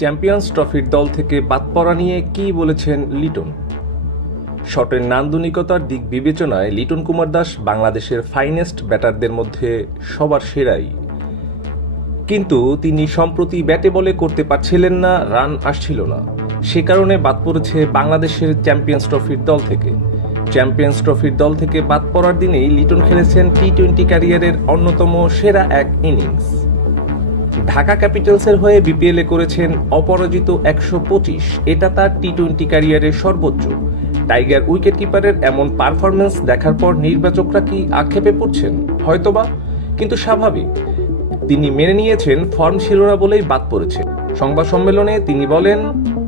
Champions ট্রফির দল থেকে বাদ পড়া নিয়ে কী বলেছেন লিটন? শটের নান্দনিকতার দিক বিবেচনায় লিটন কুমার দাস বাংলাদেশের ফাইনেস্ট ব্যাটারদের মধ্যে সবার সেরাই। কিন্তু তিনি সম্প্রতি ব্যাটে বলে করতে পারছিলেন না, রান আসছিল না। সে কারণে বাদ পড়েছে বাংলাদেশের চ্যাম্পিয়ন্স ট্রফির দল থেকে। চ্যাম্পিয়ন্স ট্রফির দল থেকে বাদ পড়ার দিনেই লিটন খেলেছেন টি টোয়েন্টি ক্যারিয়ারের অন্যতম সেরা এক ইনিংস। ঢাকা ক্যাপিটালসের হয়ে বিপিএলে করেছেন অপরাজিত একশো পঁচিশ। এটা তার টি টোয়েন্টি ক্যারিয়ারের সর্বোচ্চ। টাইগার উইকেট কিপারের এমন পারফরমেন্স দেখার পর নির্বাচকরা কি আক্ষেপে পড়ছেন? হয়তোবা। কিন্তু স্বাভাবিক। তিনি মেনে নিয়েছেন ফর্ম ছিল না বলেই বাদ পড়েছে সংবাদ সম্মেলনে তিনি বলেন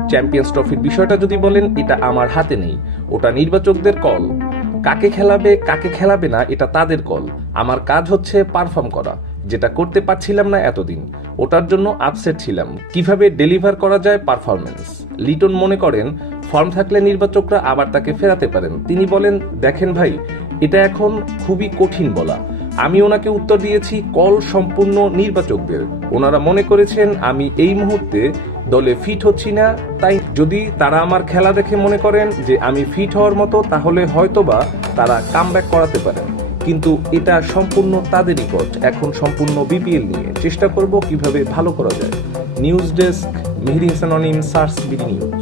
চ্যাম্পিয়ন্স ট্রফির বিষয়টা যদি বলেন, এটা আমার হাতে নেই। ওটা নির্বাচকদের কল। কাকে খেলাবে কাকে খেলাবে না, এটা তাদের কল। আমার কাজ হচ্ছে পারফর্ম করা। যেটা করতে পারছিলাম না এতদিন। ওটার জন্য আপসেট ছিলাম। কীভাবে ডেলিভার করা যায় পারফরমেন্স লিটন মনে করেন ফর্ম থাকলে নির্বাচকরা আবার তাকে ফেরাতে পারেন। তিনি বলেন, দেখেন ভাই, এটা এখন খুবই কঠিন বলা। আমি ওনাকে উত্তর দিয়েছি কল সম্পূর্ণ নির্বাচকদের। ওনারা মনে করেছেন, আমি এই মুহূর্তে দলে ফিট হচ্ছি না, তাই যদি তারা আমার খেলা দেখে মনে করেন যে আমি ফিট হওয়ার মতো, তাহলে হয়তোবা তারা কামব্যাক করাতে পারেন। কিন্তু এটা সম্পূর্ণ তাদের নিকট। এখন সম্পূর্ণ বিপিএল নিয়ে চেষ্টা করব কীভাবে ভালো করা যায়। নিউজ ডেস্ক, মেহেদি হাসান অনিম, সার্স বিডি নিউজ।